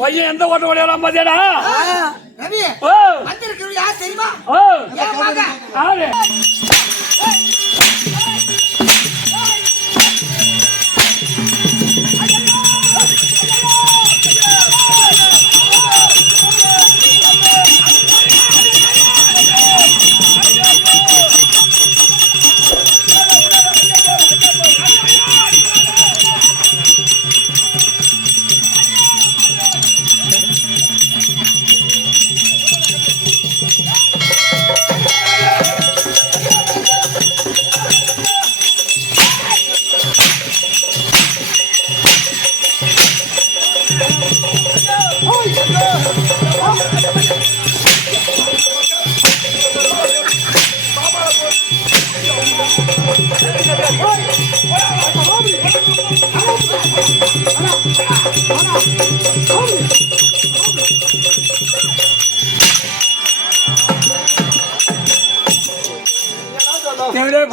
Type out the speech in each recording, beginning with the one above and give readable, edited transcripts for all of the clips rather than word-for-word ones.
பையன் எந்த ஓட்ட ஓடையெல்லாம் பாத்தியாடா? யார் தெரியுமா?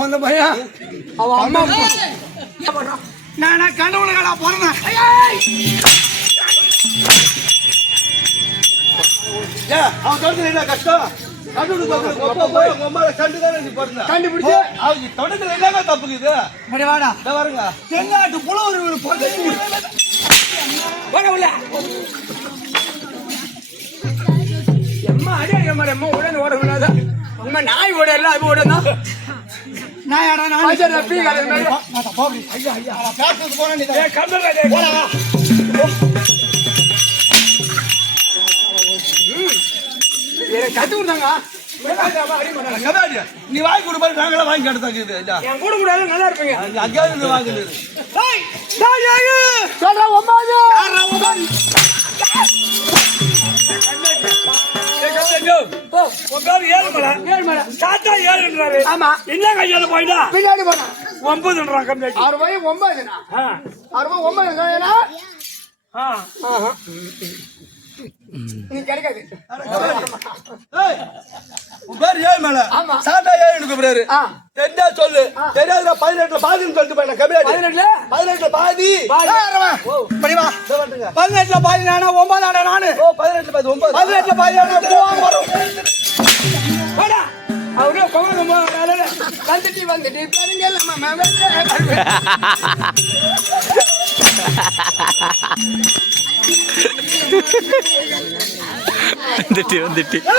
அந்த பையன் அவன் அம்மா நான் கண்டவனுக்கா போறேன். அவன் தொடர்ந்து என்ன கஷ்டம்? கண்டுபிடிச்சு தொடர்ந்து என்ன தப்புக்குது? வருங்க தென்னாட்டு புலவர் எம்மா அடி அம்மா உடனே ஓட விடாத. உண்மை நாய் ஓட இல்ல அது ஓடணும். கத்து கொடுத்தாங்க நீ வாங்கி கொடுப்பாரு நாங்களா வாங்கி எடுத்தாங்க கூட கூடாது நல்லா இருப்பீங்க. அங்கேயாவது வாங்குது என்ன கையால போயிட்டா பின்னாடி போனா 9 கிடைக்காது. தெரிஞ்சா சொல்லு, தெரியாது 18 பாதின்னு சொல்லிட்டு போயிடலாம். 18 பாதி 18 பாதி நானா 9 ஆடா நானு 18 பாதி 9 18 பாதி வரும். அவரே வந்துட்டு வந்துட்டு வந்துட்டு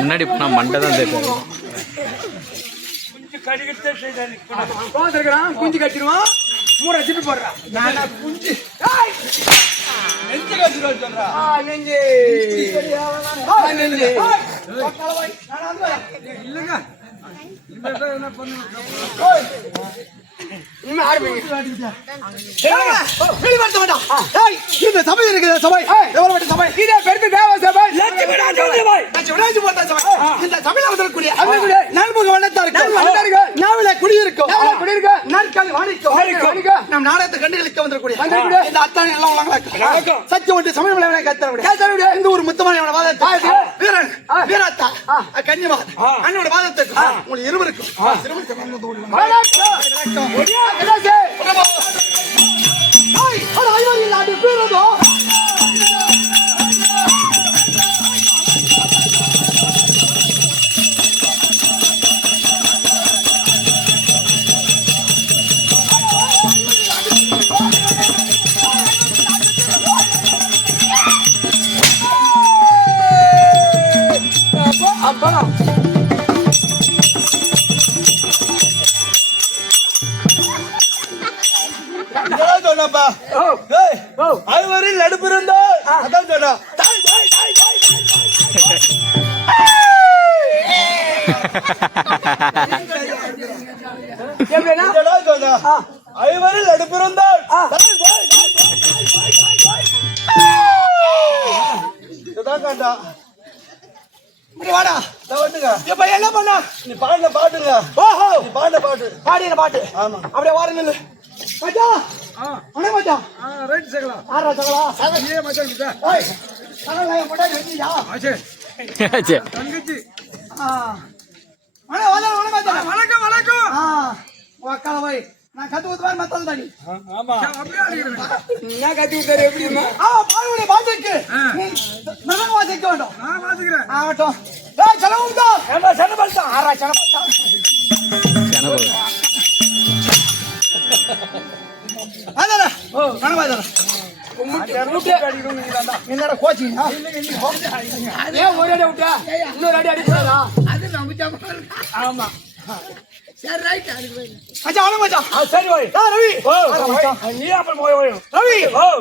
முன்னாடி நான் மண்டை தான் தெரியும். குஞ்சு கட்டிடுவான் மூணு சிப்பி போடுறான். குஞ்சு இல்லங்க இந்த சபை இருக்குது. சபை சபை இதே பெருத்து தேவ சபை இந்த சபையில வந்திருக்கக்கூடிய நண்புக வண்ணத்தாருக்கு நாவில குடியிருக்கும் நம் நாடகத்தை கண்டுகளிக்க வந்திருக்கூடிய இந்த அத்தானி எல்லாம் உள்ளாங்களா சத்தியம் ஒன்று சமய விளையாட கத்த இந்த ஒரு முத்தமான வாதத்தை வீரன் வீராத்தா கன்னிமா அண்ணோட வாதத்துக்கு உங்களுக்கு இருவருக்கும் ஐவரில் நடுப்பிருந்தோ அதான் சொன்னா ஐவரில் நடுப்பிருந்தால் என்ன பண்ண நீ பாடின பாட்டுங்க. ஓஹோ நீ பாடின பாட்டு பாடின பாட்டு. ஆமா அப்படியே வாருங்க மச்சான். அண்ணே மச்சான் ரைட் சகலா ஆறா சகலா ஏ மச்சான் கிட்ட ஏய் சகலா போடா வெட்டியா ஆச்சே ஆச்சே தங்கச்சி வணக்கம் வணக்கம். உக்கால போய் நான் கத்து ஊத்துவாரு மத்தல் தாடி ஆமா என்ன கத்தி விட்டாரு எப்படிமா? பாலுடைய பாட்டுக்கு மகன் வாசிக்க வேண்டும். நான் வாசிக்கிறேன். ஆகட்டும். செலவுதா ஏண்டா சனபல்தா ஆறா சனபல்தா அதானே மகன் வாசிற முட்டை அடிக்கணும் நீதான்டா. என்னடா கோச்சிங் ஏன் ஒரு அடி விட்டா இன்னொரு அடி அடிச்சாரா? ஆமா சரி ரைட் மச்சான் அவன மச்சான் சரி வை. ரவி நீ அப்புறம் போய் வை. ரவி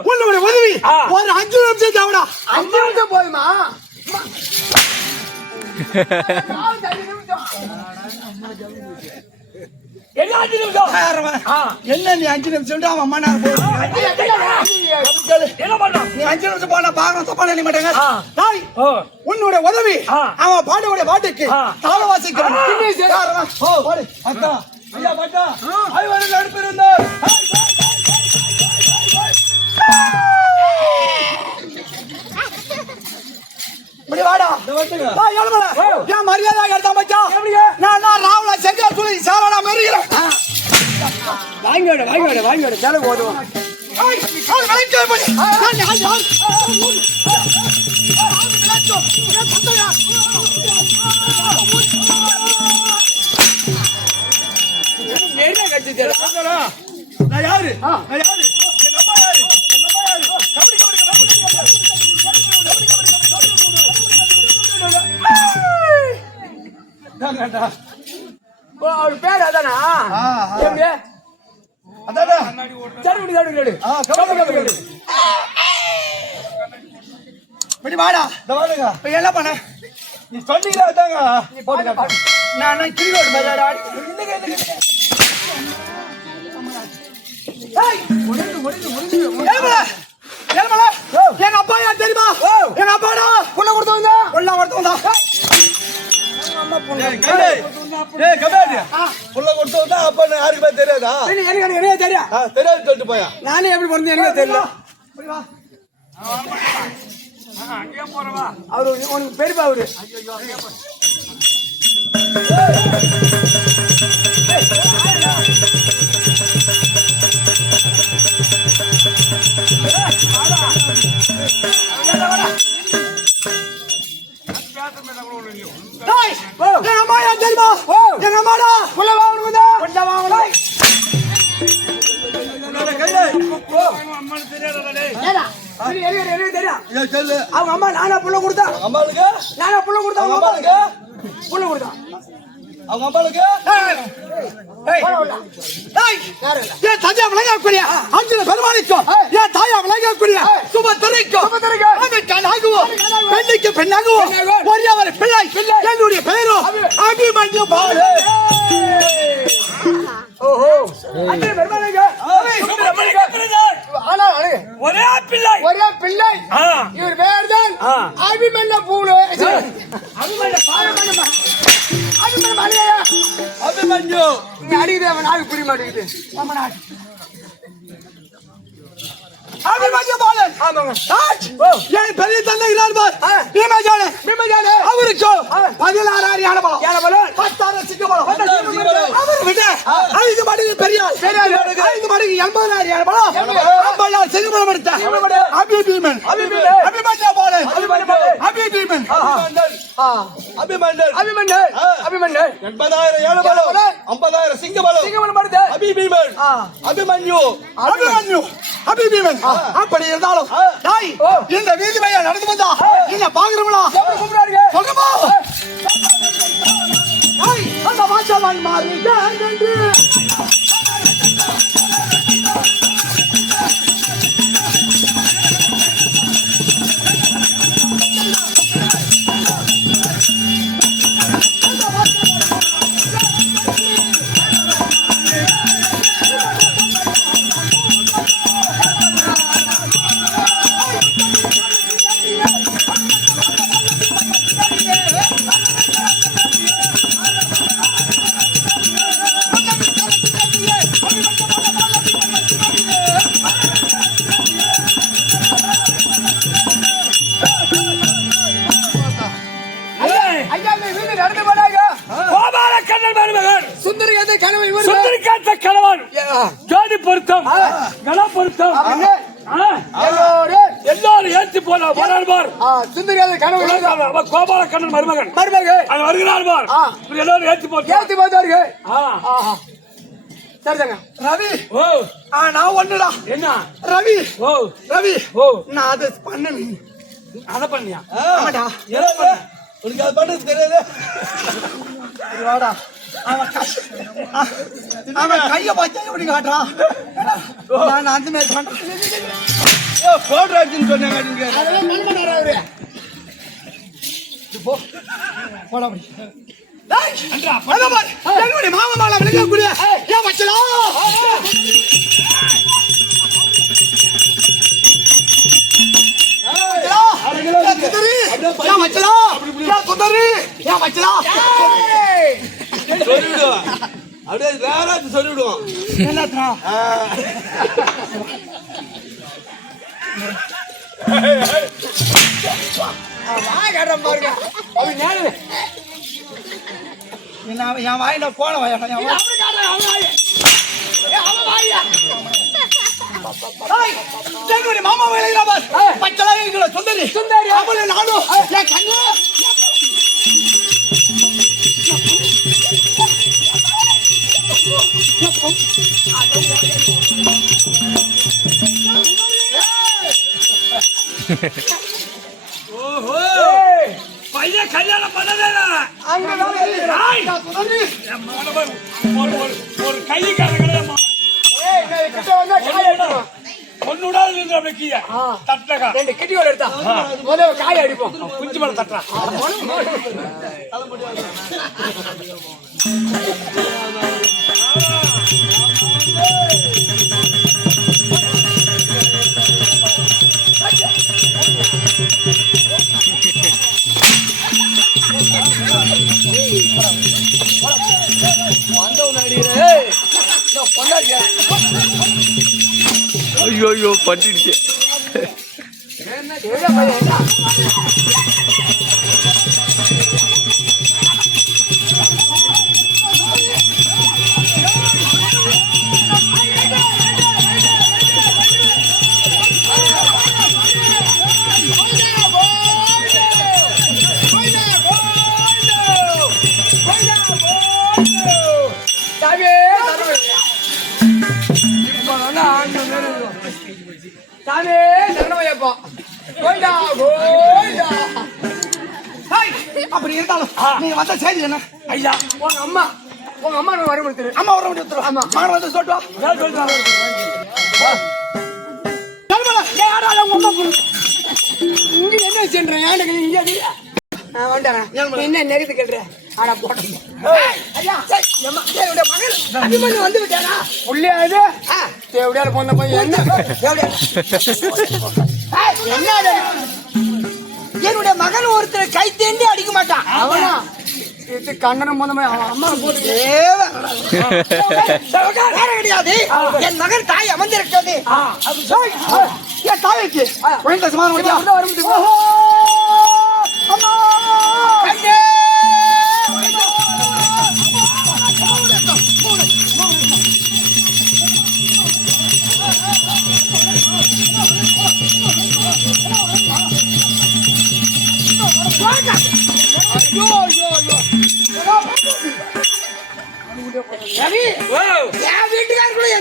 உன்னுடைய உதவி ஒரு 5 நிமிஷம் தேவடா. 5 நிமிஷம் போயுமா? என்ன 5 நிமிஷம்? என்ன நீ 5 நிமிஷம் அவன் அம்மா நான் என்ன பண்ணா? நீ 5 நிமிஷம் போனா பாக்கணும் தப்பா நினைக்க மாட்டாங்க. தாய் உன்னுடைய உதவி ஆ. அவன் பாடுடைய பாட்டுக்கு தாள வாசிக்கிறான். பாடு அக்கா ஐயா பாட்டா ஐவரை நடுப்பிருந்தார். இப்படி வாடா ஏன் மரியாதை எடுத்தா மச்சான் நான் ராவுல செஞ்சா சொல்லி சாராடா மெருகிறேன். வாங்கியோட செலவு போடுவோம். நான் யாரு எங்க அம்மா யாரு? எங்க அம்மா யாரு? கபடி கபடி அவர் பேர் அதானா? எப்படி? அதாடா சரி விடு கபடி. இப்படி வாடா இப்ப என்ன பண்ண நீ சொன்னீங்களா அதாங்க நீ போட்டு நான் கிரிக்கெட் மேட்ச் ஆடி எங்க அப்பா யார் தெரியுமா? எங்க அப்பாடா புள்ள கொடுத்தவங்க புள்ள கொடுத்தா அப்பா யாருக்குமே தெரியாதா? எனக்கு தெரியும். தெரியாது சொல்லிட்டு போயா. நானே எப்படி பிறந்தேன் எனக்கு தெரியல. அவரு உனக்கு பெருப்பா அவரு. எங்க அம்மா யார் தெரியுமா? எங்க அம்மாடா புள்ள வாங்கணும். அவங்க அம்மா நானா புள்ள கொடுத்தா அம்மாளுக்கு அவங்க அம்மாளுக்கு புள்ள கொடுத்தா அவங்க அம்மாளுக்கு என் தந்தையா விளங்கக்கூடிய அஞ்சல பெருமானிக்கும் என் தாயா விளங்கக்கூடிய சுபத்திரைக்கும் பெண்ணுக்கு பெண்ணாகவும் ஒரே பிள்ளை என்னுடைய பெயரும் அபிமன்யு பாலு. ஓஹோ ஒரே பிள்ளை இவர் பேர் தான் அபிமன்ய பூலு. அபிமன்யு அடிக்குது அவன் நாக்கு புரிய மாட்டேங்குது. அபிமன்யு பாலன் என் பெரிய தந்தை பீமஜானே அவருக்கு 16 யானை பலம் 10 சிங்கபலம் அவர் விட 5 மடங்கு பெரியார் 5 மடங்கு 80,000 யானை பலம் 50,000 சிங்கபலம் எடுத்த அபிமன்யு பாலன் அபிமன்யு 80,000 யானை பலம் 50,000 சிங்கபலம் அபிமன்யு அப்படி இருந்தாலும் தாய் இந்த வீதி பையன் நடந்து வந்தா என்ன பாக்குறீங்களா? சொல்லுமா அந்த வாசவன் மாறி மருமகன் சுந்தரிகாத கணவன் இவர் சுந்தரிக்காத்த கணவன் ஜோடி பொருத்தம் கல பொருத்தம் எல்லாரும் ஏற்றி போன போனார் சுந்தரிகாத கணவன் அவன் கோபால கண்ணன் மருமகன் அது வருகிறார் பார் எல்லாரும் ஏற்றி போட்டார்கள் சரிதாங்க ரவி ஓ நான் ஒண்ணுடா என்ன ரவி ஓ ரவி ஓ நான் அது பண்ணணும் அத பண்ணியா ஆமாடா உனக்கு அது பண்ணது தெரியாது வாடா அவன் கைய பார்த்தா எப்படி காட்டுறான் நான் அந்த மாதிரி பண்றேன் போட்டோ அடிச்சுன்னு சொன்னாங்க நீங்க போடா அப்படி என்னுடைய மாமா மாலை விளங்கக்கூடிய ஏன் வச்சலாம் சொல்லிவிடுவான் அப்படியே வேற சொல்லிவிடுவான் பாருங்க என் வாயில போன மாமா வேலைங்கிறா சுந்தரி சுந்தரி நானும் ஓஹோ பையன் கல்யாணம் பண்ணதே ஒரு கைக்காரங்களே பொண்ணுடாது தட்டகா 2 கிட்டியோட எடுத்தா முதல்ல காய் அடிப்போம் குஞ்சு மேல தட்டா ஐயோ ஐயோ பட்டுடுச்சு அப்படி இருந்தாலும் நீங்க வந்த செய்தி என்ன ஐயா உங்க அம்மா வர முடியாது அம்மா வர முடியும் ஆமா மகன் வந்து சொல்லிட்டு இங்க என்ன சென்றேன் என்ன நெருத்து கேட்டுறேன் ஆனா போட்டேன் மகன் வந்து விட்டானா உள்ளே தேவடியால போன பையன் என்ன என்னுடைய மகன் ஒருத்தர் கை தேண்டி அடிக்க மாட்டான் அவனா இது கண்ணனம் போன அவன் அம்மா போட்டு கிடையாது என் மகன் தாய் அமர்ந்திருக்கிறது என் தாய்க்கு குழந்தை சமாதானம் வர முடியும் வீட்டுக்காரர்களும்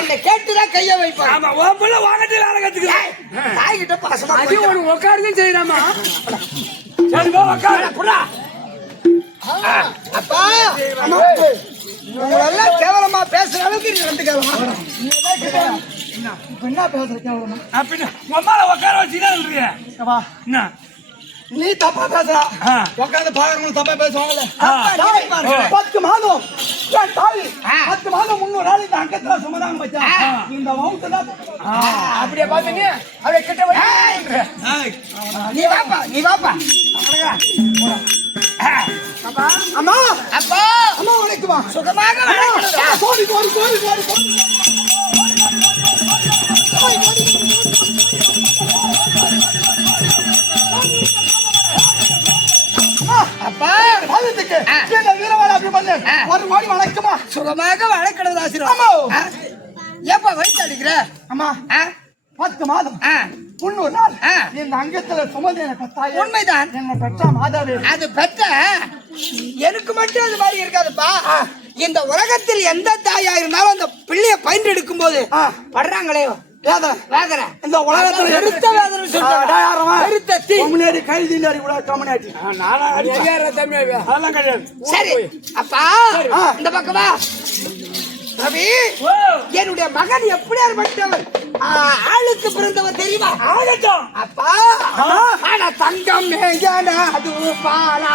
என்ன கேட்டுதான் கைய வைப்பாங்க தாய்கிட்ட பாசமா உட்காருன்னு செய்யறாமா அப்பா உங்களெல்லாம் கேவலமா பேசுற அளவுக்கு நீங்க நடந்துக்கலாம் என்ன பேசுற கேவலமா உட்கார வச்சுதான் நீ தப்பா பேசுறா உட்காந்து பாக்குறவங்க தப்பா பேசுவாங்கல்ல 10 மாதம் என் தாய் 10 மாதம் 300 நாள் இந்த அங்கத்துல சுமதாங்க மச்சான் இந்த வவுத்து தான் அப்படியே பாத்தீங்க அவளை கிட்ட நீ வாப்பா அம்மா அப்பா அம்மா வணக்கமா சுகமாக சோடி அப்பா பாதத்துக்கு என்ன வீரவாள ஒரு மாடி வளர்க்குமா சுகமாக வளர்க்கிறது ஆமா. ஆசீர்வாதம். ஏப்பா வயிற்று அடிக்கிற? அம்மா 10 மாதம் 300 நாள் இந்த அங்கத்துல சுமந்து எனக்கு தாயே உண்மைதான். என்ன பெற்ற மாதாவே அது பெற்ற எனக்கு மட்டும் அது மாதிரி இருக்காதுப்பா. இந்த உலகத்தில் எந்த தாயா இருந்தாலும் அந்த பிள்ளைய பயின்றெடுக்கும் போது படுறாங்களே வேதனை வேதனை. இந்த உலகத்துல எடுத்த வேதனை சொல்றாங்க. எடுத்த தீ. முன்னாடி கைதி இல்லாடி கூட கம்முனாட்டி நானா அதெல்லாம் கிடையாது. சரி அப்பா இந்த பக்கமா ரவி, என்னுடைய மகன் எப்படியாற்பட்டவன்? ஆளுக்கு பிறந்தவன் தெரியுமா? ஆகட்டும். அப்பா ஆனா தங்கம் மேஞ்சான அது பாலா.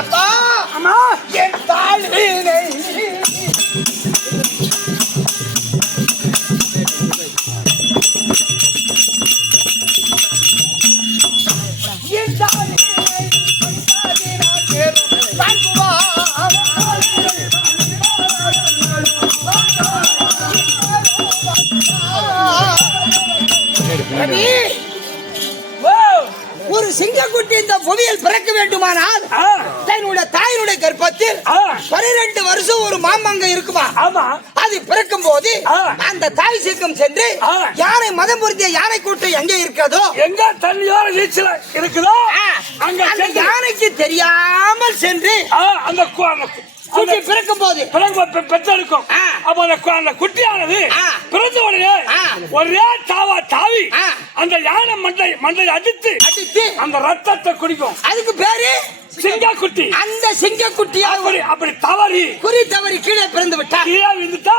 அப்பா அம்மா என் தாழ்வினை என் ஒரு சிங்கக்குட்டி இந்த புவியில் பிறக்க வேண்டுமானால் தன்னுடைய தாயினுடைய கர்ப்பத்தில் 12 வருஷம் ஒரு மாமங்க இருக்குமா? ஆமா. அது பிறக்கும் போது அந்த தாய் சிங்கம் சென்று யானை மதம் பொருந்திய யானை கூட்டம் எங்கே இருக்கிறதோ, எங்க தண்ணியோர வீச்சுல இருக்குதோ அங்க அந்த யானைக்கு தெரியாமல் சென்று அந்த குட்டி பிறக்கும் போது பெற்றெடுக்கும். அப்ப அந்த குட்டியானது பிறந்த உடனே ஒரே தாவி அந்த யானை மண்டை அடித்து அந்த ரத்தத்தை குடிக்கும். அதுக்கு பேரு சிங்கக்குட்டி. அந்த சிங்கக்குட்டியா அப்படி தவறி குறி தவறி கீழே பிறந்து விட்டா கீழே விழுந்துட்டா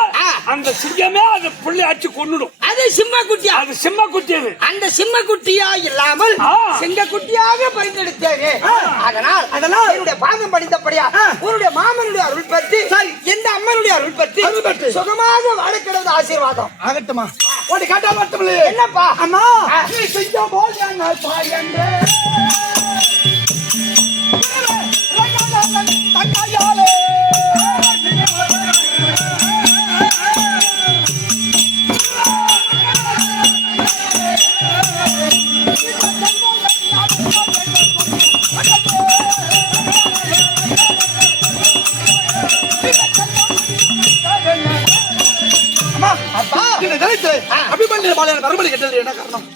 அந்த சிங்கமே அந்த புள்ளி அடிச்சு கொன்னுடும். அது சிம்மக்குட்டியா? அது சிம்மக்குட்டி. அந்த சிம்மக்குட்டியா இல்லாமல் சிங்கக்குட்டியாக பரிந்தெடுத்தேன். அதனால் என்னுடைய பாதம் படித்தபடியா உன்னுடைய மாமனுடைய அருள் பற்றி எந்த அம்மனுடைய அருள் பற்றி சுகமாக வாழக்கிறது ஆசீர்வாதம் ஆகட்டுமா. ஒரு கேட்டா மட்டும் என்னப்பா அம்மா நீ செஞ்ச போல் என்ன பாயண்டே தங்கையாலே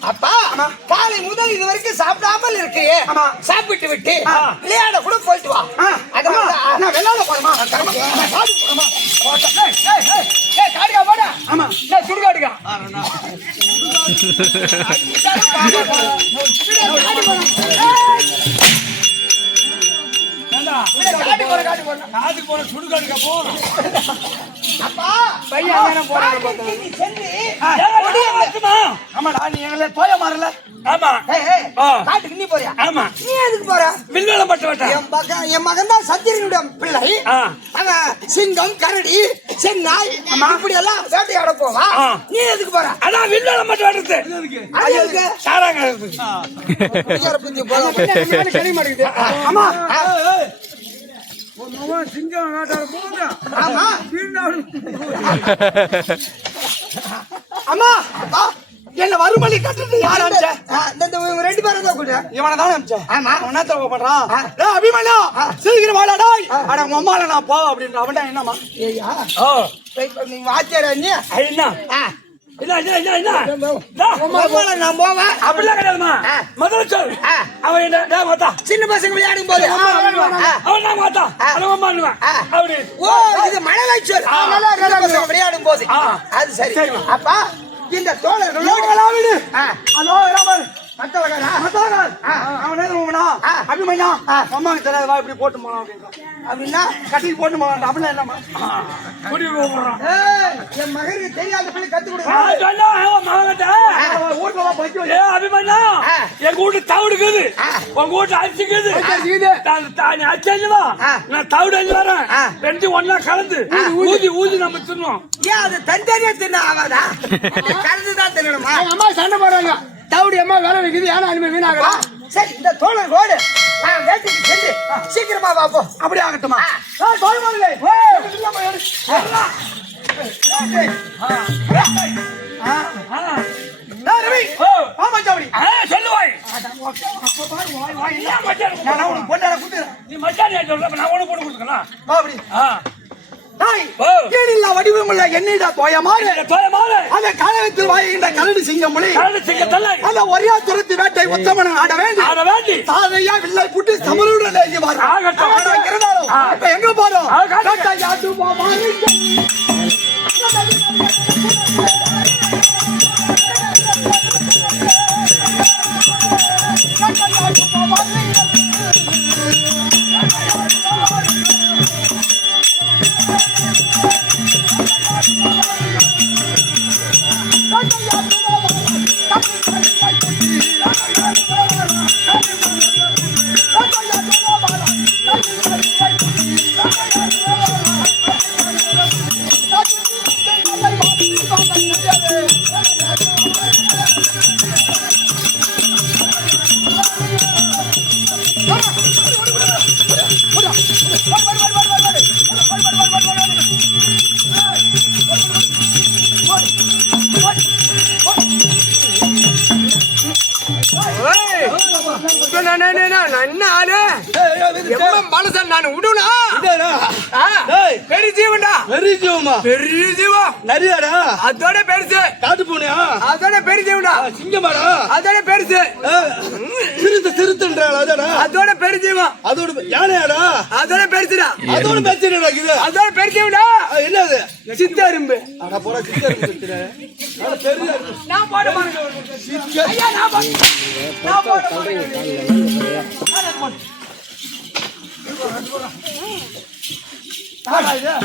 அப்பா காலை முதல் இது வரைக்கும் சாப்பிடாமல் இருக்கையே சாப்பிட்டு விட்டு விளையாட கூட போயிட்டு வா. விளையாட போறமா காடியா போடா. ஆமா சுடுகாடுக்கா காட்டுக்கு போன சுடுகாடுக்க போறோம். அப்பா பையன் ஆமாடா நீ எங்களை போய மாறல. ஆமா காட்டுக்கு நீ போறியா? ஆமா. நீ எதுக்கு போற? வில்வேல பட்டு வட்ட என் மகன் தான் சத்தியனுடைய பிள்ளை. அவன் சிங்கம் கரடி சென்னாய் இப்படி எல்லாம் வேட்டையாட போவா. நீ எதுக்கு போற? அதான் வில்வேல மட்டும் வட்டது சாராங்க கறி மாட்டேங்குது. ஆமா சிங்கம் வேட்டாட போங்க. ஆமா அம்மா என்ன வறுமலி கட்டுறது யார் அனுப்பிச்ச? ரெண்டு பேரும் தான் கூட இவனை தானே அனுப்பிச்ச? ஆமா. அவன் என்ன தப்பு பண்றான்? டேய் அபிமன்யா சீக்கிரம் வாடா. அட உங்க அம்மால நான் போ அப்படின்ற அவன் என்னமா? ஏய்யா நீ வாத்தியாரா நீ? என்ன நான் போவேன். அப்படிலாம் கிடையாதுமா. முதல்ல சொல். அவன் என்ன மாத்தா சின்ன பசங்க விளையாடும் போது அவன் நான் மாத்தா அப்படி. ஓ இது மழை வைச்சல் விளையாடும் போது அது சரி. அப்பா இந்த தோழர்களோடு அதோ மத்தவங்களா? மத்தவர்கள். அவன் என்ன பண்ணுவானா? அபிமன்யா, அம்மாவுக்கு தெரியாது, வா இப்படி போட்டு போலாம் அப்படின்றான். அப்படின்னா கட்டிக்கு போட்டு போலாம் அப்படின்னா என்னம்மா? குடி கூப்பிடுறான். ஏய், என் மகனுக்கு தெரியாத பிள்ளை கத்து கொடு. சொன்னா மகன்கிட்ட வீட்டுல வா பைக்கு ஏ அபிமன்யா எங்க வீட்டு தவிடுக்குது உங்க வீட்டு அரிசிக்குது நீ அச்சா நான் தவிடு அஞ்சு வரேன் ரெண்டு ஒன்னா கலந்து ஊதி ஊதி நம்ம தின்னோம். ஏன் அது தனித்தனியா தின்ன ஆகாதா? கலந்துதான் தின்னணுமா? அம்மா சண்டை போடுறாங்க. தவிடி அம்மா வேலை வைக்குது, ஏன்னா அனிமே வீணாகலாம். சரி, இந்த தோழர் ரோடு நான் வேட்டைக்கு சென்று சீக்கிரமா வாப்போ. அப்படி ஆகட்டுமா? சொல்லுவாய் நான் உனக்கு பொண்ணால குத்துறேன். நீ மச்சான் சொல்ற நான் உனக்கு போட்டு கொடுத்துக்கலாம். அப்படி ஏனில்லா வடிவமுள்ள என்னிடா தோயமாறு அந்த காலத்தில் வாயுகின்ற கரடி சிங்கமொழி அந்த ஒரே துரத்தி வேட்டை உத்தமன ஆட வேண்டி சாதையா வில்லை புட்டு சமருடன் எங்க போறோம்? மனசன் நான் விடுனா பெரிய ஜீவன்டா. பெரிய ஜீவம் நரியாடா, அதோட பெருசு. காட்டு பூனையா, அதோட பெரிய ஜீவன்டா. சிங்கமாடா, அதோட பெருசு. சிறுத்தைன்றாள் அதோட, அதோட பெரிய ஜீவம். அதோட யானையாடா, அதோட பெருசுடா. அதோட பெருசுடா இது. அதோட பெரிய ஜீவன்டா. என்னது? சித்தரும்பு. அட போடா, சித்தரும்பு சொல்றேன். அது பெரிய நான் போட மாட்டேன். ஐயா நான் போட மாட்டேன்.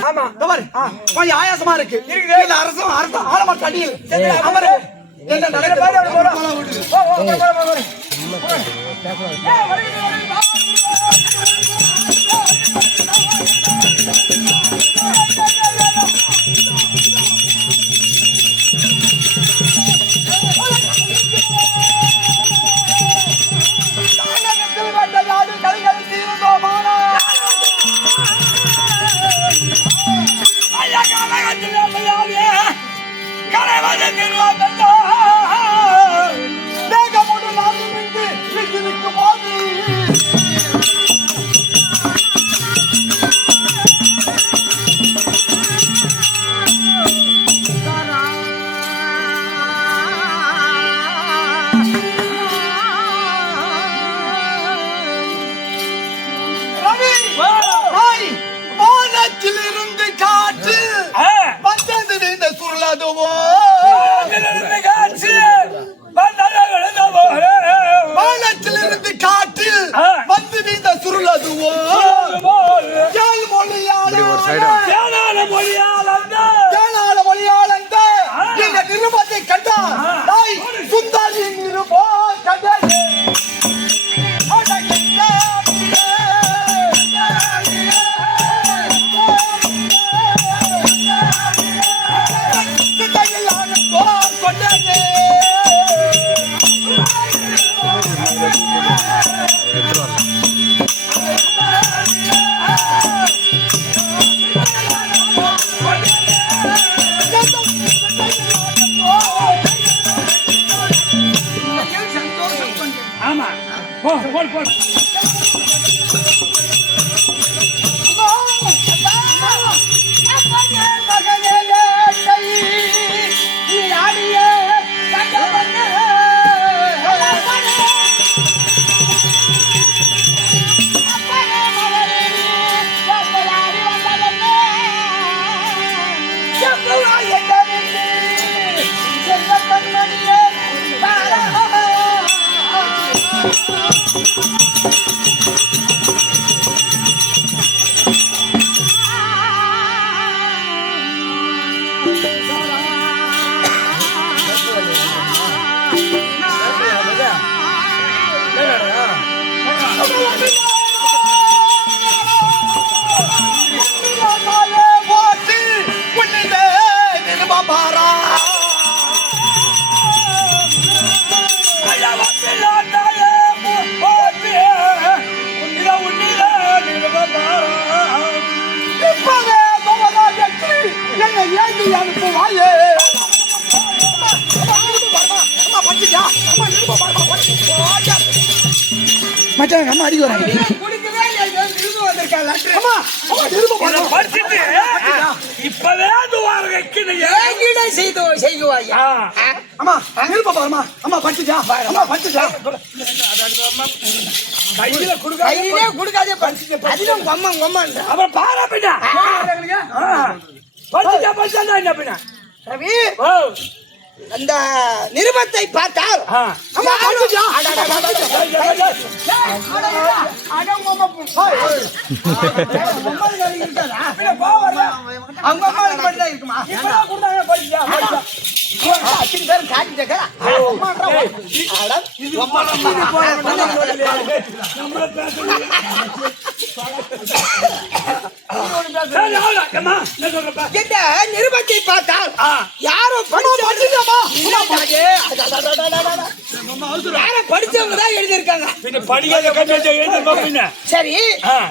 ஆமா, கொஞ்சம் ஆயாசமா இருக்கு. இந்த அரசும் ஆலமரத்து அடியில் அமரு. என்ன நடக்குது? வானத்திலிருந்து காற்று வந்தது இந்த சுருளதுவோ, வானத்திலிருந்து காற்று வந்து இந்த சுருளதுவோ, மொழியாளந்த இந்த நிருபத்தை கண்டார். சுந்தாரியின் நிருபோ கண்டது. ஆமா போடு மச்சான் அம்மா அடிக்க வராங்க. குடிக்கவே இல்லை, திரும்ப வந்திருக்கா லெட்டர். அம்மா அம்மா திரும்ப இதை படிச்சுட்டு இப்பவே துவாரகைக்கு நீ ஏங்கிட செய்குவாயா? அம்மா திரும்ப பாருமா. அம்மா படிச்சுட்டா அம்மா படிச்சுட்டா. கையில கொடுக்க கையிலே கொடுக்காதே அதிலும் கொம்மன் அப்புறம் பாரா பின்னா படிச்சுட்டா என்ன பின்னா ரவி அந்த நிருபத்தை பார்த்தால் அம்மா படிச்சுட்டா. அவங்க அம்மாவுக்கு மட்டும் தான் இருக்குமா? இந்த நிருபத்தை பார்த்தால் யாரோ படிச்சவங்க தான் எழுதியிருக்காங்க. சரி,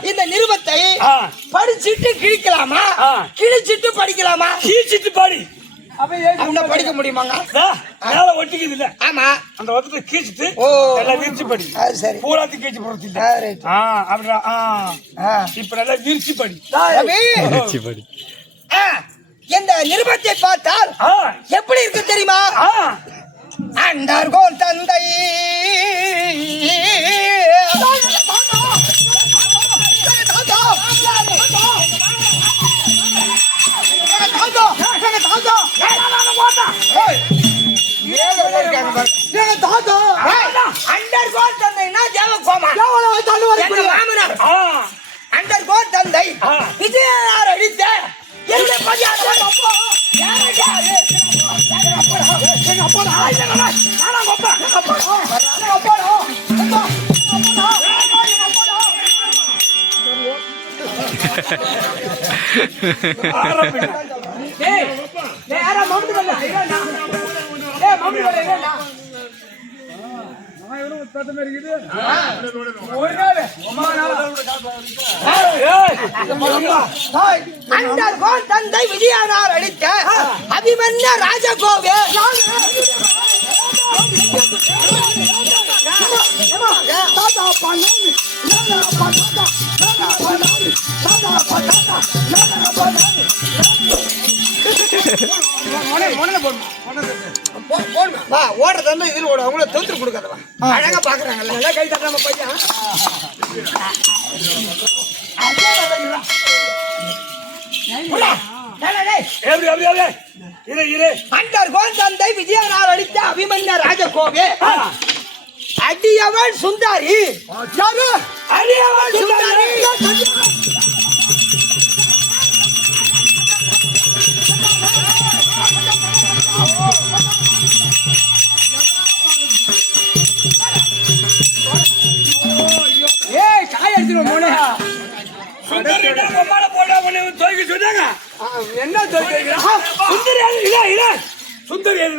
இந்த நிருபத்தை படிச்சுட்டு கிழிக்கலாமா, கிழிச்சிட்டு படிக்கலாமா? கீச்சிட்டு பாடி அவங்க படிக்க முடியுமாங்க? மேல ஒட்டிக்குது இல்ல, ஆமா, அந்த ஒட்டத்தை கீச்சிட்டு ஓ எல்லாம் விரிச்சு படி. அது சரி. பூராத்தி கீச்சு போறது இல்ல. ரைட். அப்படிதான் இப்ப நல்லா விரிச்சு படி. ரவி, படி இந்த நிருபத்தை பார்த்தால் எப்படி இருக்கு தெரியுமா? அண்டர்கோல் தந்தை அண்டர்கோல் தந்தைன்னா தேவகோமா மாமனார். அண்டர்கோல் தந்தை விஜயார் அடித்த என்னுடைய பையன் அப்பா. யாரு? எங்க அப்பா. அண்டர்கோல் தந்தை விஜயனார் அடித்த அபிமன்ய ராஜகோவே ஓடுற தந்தை இதில் ஓடும். அவங்கள தொந்தர கொடுக்காதவா, அழகா பாக்குறாங்கல்ல, நல்லா கை தட்டாம பையன். அண்டர்கோல் தந்தை விஜயனார் அடித்த அபிமன்ய ராஜகோவே அடியவள் சுந்தாரி. அடியவள் சுந்தாரி. என்ன சுந்தரி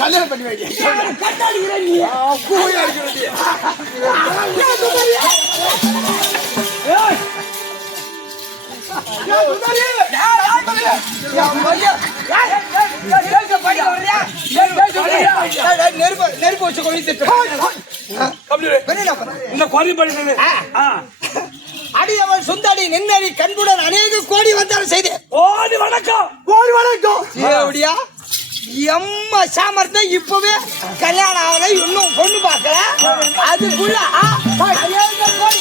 கல்யாணம் பண்ணி வைக்க நெருப்பு வச்சு கொளுத்திட்டு இந்த கொலை படிக்கிறது அடியவன் சுந்தடி நின்னடி கண்புடன் அநேக கோடி வந்தாலும் செய்து ஓடி வணக்கம் எப்படியா எம்ம சாமர்த்தியம் இப்பவே கல்யாணம் ஆகல இன்னும் பொண்ணு பார்க்கல அதுக்குள்ள அநேக கோடி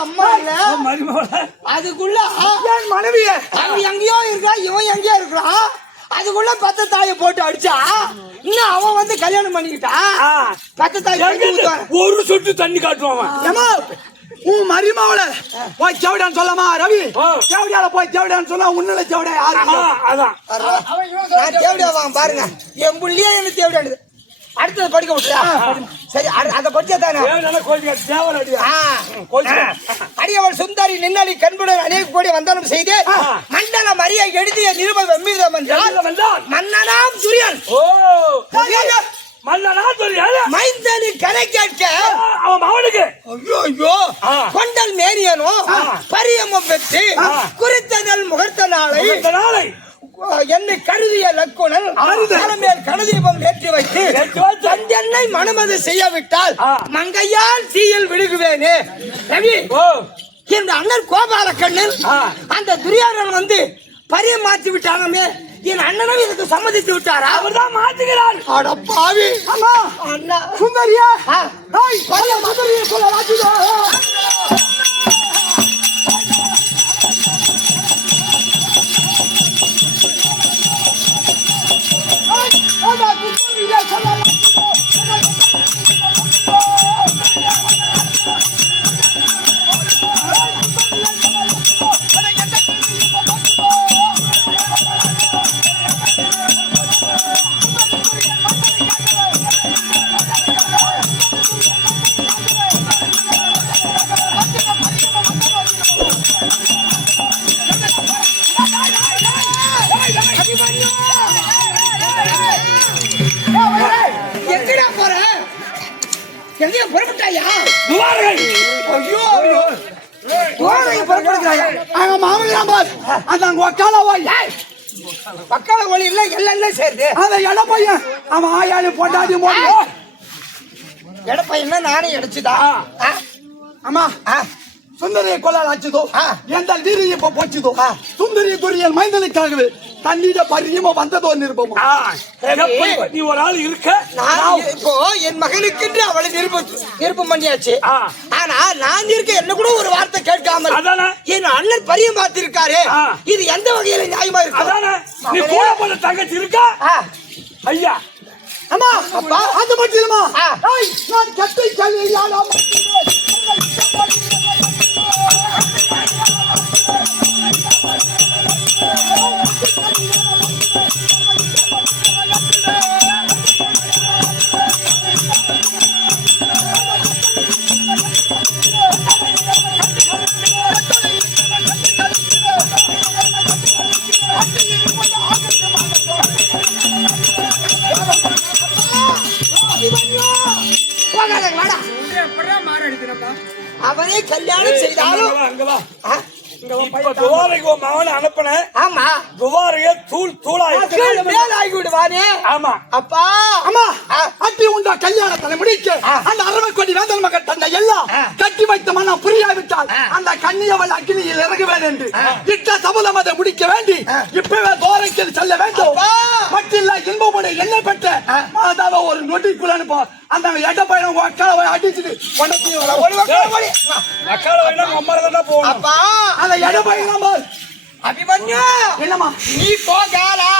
அம்மா இல்ல அதுக்குள்ள மனைவிய அவன் எங்கேயோ இருக்கா இவன் எங்கேயோ இருக்கிறான் அதுக்குள்ள பத்த தாயை போட்டு அடிச்சா இன்னும் அவன் வந்து கல்யாணம் பண்ணிக்கிட்டா பத்த தாய் ஒரு சொட்டு தண்ணி காட்டுவான் உன் மரிமாவள போய் செவடான்னு சொல்லாமா ரவி செவடியால போய் செவடான்னு சொன்னா உன்னல செவடா யாரு அதான் தேவடியா பாருங்க என் புள்ளியே என்ன தேவடியானது அடுத்தது படிக்க விட்டுயா சரி அதை படிச்சா தானே அடியவள் சுந்தரி நின்னலி கண்புடன் அநேக கோடி வந்தாலும் செய்து மண்டல மரியை எழுதிய நிருப வெம்மீதம் என்றால் மன்னனாம் துரியன் மைந்தனி கரை கேட்க அவன் அவனுக்கு ஐயோ கொண்டல் மேரியனோ பரியம பெற்று குறித்த நல் முகூர்த்த நாளை என்னை கருதிய லக்குணன் மேல் கனதீபம் ஏற்றி வைத்து தஞ்சென்னை மனமது செய்யவிட்டால் மங்கையால் தீயில் விழுகுவேனே ரவி என் அண்ணன் கோபால கண்ணன் அந்த துரியோதனன் வந்து பரியம் மாற்றி விட்டானே என் அண்ணனும் இதுக்கு சம்மதித்து விட்டாரா அவர் தான் மாற்றுகிறார் அட பாவி அம்மா அண்ணா சுந்தரியா சுந்தரியா சொல்ல ராஜிதா எங்கடா போற எங்கேயோ புறப்பட்டாயா ஐயோ பக்கால ஒளி இல்ல எல்லாம் சேர்ந்து அத எட பையன் அவன் ஆயாளி பொண்டாடி எட பையன் நானே எடுச்சுதா அம்மா சுந்தரியை கொள்ள ஆச்சுதோ எந்த நீர் இப்ப போச்சுதோ சுந்தரிய துரியன் மைந்தனுக்காகவே தண்ணீர பரியமோ வந்ததோ நிருபமா நீ ஒரு ஆள் இருக்க இப்போ என் மகனுக்கு அவளை நிருப்பம் பண்ணியாச்சு ஆனா நான் இருக்க என்ன கூட ஒரு வார்த்தை கேட்காமல் என் அண்ணன் பரியம் பார்த்திருக்காரு இது எந்த வகையில நியாயமா இருக்கு நீ கூட போன தங்கச்சி இருக்கா ஐயா அம்மா அப்பா அது மட்டும் இல்லமா நான் கட்டை கல்யாணம் அவனே கல்யாணம் செய்தாலும் ஆமா தூள் தூளாகி விடுவானே ஆமா அப்பா அம்மா அட்டி உண்டா கல்யாணத்தை முடிக்க அந்த அரவக்கொடி வேந்தன் மகன் தன்னை எல்லாம் கட்டி வைத்த மனம் புரியாவிட்டால் அந்த கன்னியவள் அக்னியில் இறங்குவேன் என்று இட்ட சபதம் அதை முடிக்க வேண்டி இப்பவே தோரைக்கு செல்ல வேண்டும் மட்டில்ல இன்பமுடைய எண்ணெய் பெற்ற மாதாவை ஒரு நொடிக்குள்ள அனுப்ப அந்த எட்ட பையன் அக்காவை அடிச்சுட்டு அப்பா அந்த எட பையன் அபிமன்யு என்னமா நீ போகாலா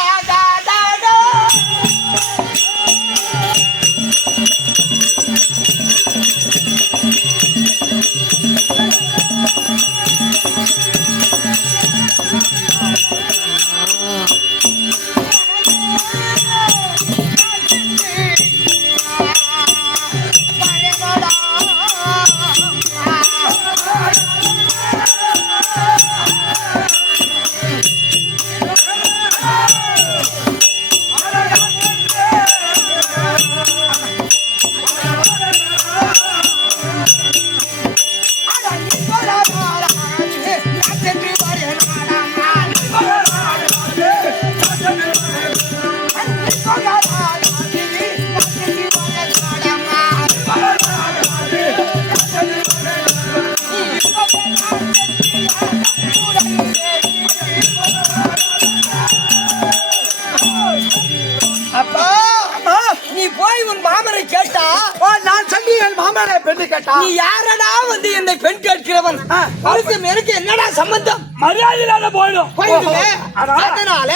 என்னடா பெண்ணு கேட்டா நீ யாரடா வந்து என்னை பெண் கேட்கிறவன் அவளுக்கும் எனக்கு என்னடா சம்பந்தம் மரியாதை இல்லாத போயிடும் போயிடுமே. ஆனா? அதனால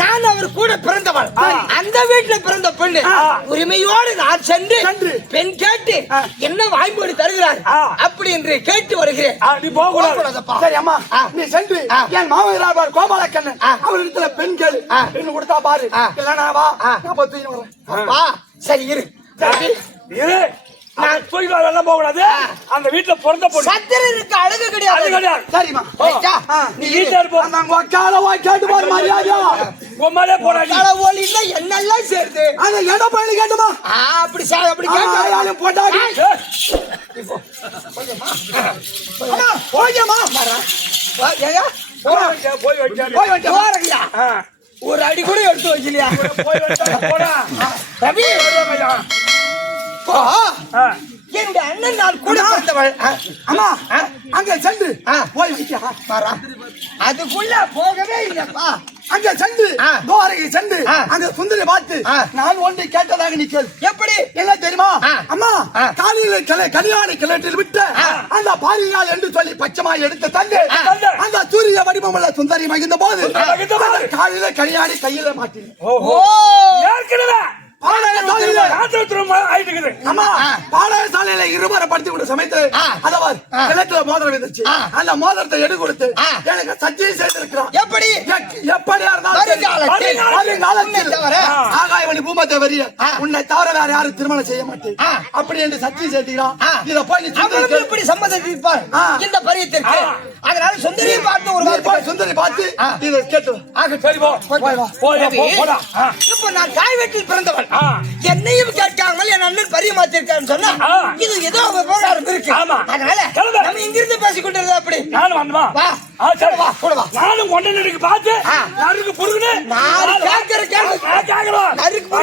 நான் அவர் கூட பிறந்தவள் அந்த வீட்டுல பிறந்த பெண்ணு உரிமையோடு நான் சென்று பெண் கேட்டு என்ன வாய்மொழி தருகிறார் அப்படி என்று கேட்டு வருகிறேன். நீ போக கூடாது போகக்கூடாதப்பா. சரி அம்மா நீ சென்று என் மாமனார் பாரு கோபாலக்கண்ணன் அவரிடத்துல பெண் கேளு பெண்ணு கொடுத்தா பாரு இல்லனா வா நான் போய் தூக்கி வரேன். அப்பா சரி இரு. இரு. நான் தூக்கி வரலாம் போக கூடாது அந்த வீட்டுல பிறந்த பொண்ணு சத்திரனுக்கு அழகு அது கிடையாது. கிடையாது சரிம்மா ரைட்டா? நீ வீட்டுல இருப்போம் அந்த ஒக்கால வாய் கேட்டு பாரு மரியாதையா உம்மாலே போடாடி தலவோலின்னா என்னெல்லாம் சேர்த்து அந்த எட பையனு கேட்டுமா அப்படி சார் அப்படி கேட்டு ஆயாலும் போட்டாடி அம்மா போய்யம்மா போய் வைக்காது போய் வந்து போறீங்களா? ஒரு அடி கூட எடுத்து வைக்கலையா? போய் வைக்காது போடா ரவி போ என்னுடைய அண்ணன் நான் கூட பிறந்தவள். அம்மா அங்க சென்று போய் வைக்க பாரா. அதுக்குள்ள போகவே இல்லப்பா. அங்க சென்று தோரகை சென்று அங்க சுந்தரி பார்த்து நான் ஒன்றை கேட்டதாக நீ கேள் எப்படி என்ன தெரியுமா அம்மா காலையில கல்யாண கிணற்றில் விட்ட அந்த பாலினால் என்று சொல்லி பச்சமாய் எடுத்த தந்து அந்த சூரிய வடிவமுள்ள சுந்தரி மகிழ்ந்த போது காலையில கல்யாணி கையில மாட்டினேன் ஓ ஏற்கனவே பாடசாலையில ஆயிட்டு அம்மா பாடசாலையில இருவரை படுத்தி விட்ட சமயத்துல அதவர் கிணத்துல மோதிரம் விதைச்சு அந்த மோதிரத்தை எடுத்து கொடுத்து எனக்கு சத்தியம் செய்திருக்கிறான் எப்படி எப்படியா இருந்தாலும் வருங்காலத்தில் தவிர ஆகாயவனி பூமத்தை வரிய உன்னை தவிர வேற யாரும் திருமணம் செய்ய மாட்டேன் அப்படி என்று சத்தியம் செய்கிறான் இத போய் நீ அவளும் இப்படி சம்மதிப்பார் இந்த பரியத்திற்கு. அதனால சுந்தரியை பார்த்து ஒரு வார்த்தை சுந்தரி பார்த்து இதை கேட்டு சரி போ போடா இப்ப நான் தாய் வீட்டில் பிறந்தவள் என்னையும் கேட்காமல் என் அண்ணன் பரிய மாத்திருக்கான்னு சொன்னா இது ஏதோ விவகாரம் இருக்கு. அதனால நம்ம இங்கிருந்து பேசிக்கொண்டிருந்தோம். அப்படி நானும் வந்தமா வா சரி வா கூட வா. நானும் ஒன்னு பார்த்து நறுக்கு புடுங்குன்னு நான் கேட்கிற கேள்வி கேட்கிறோம் நறுக்கு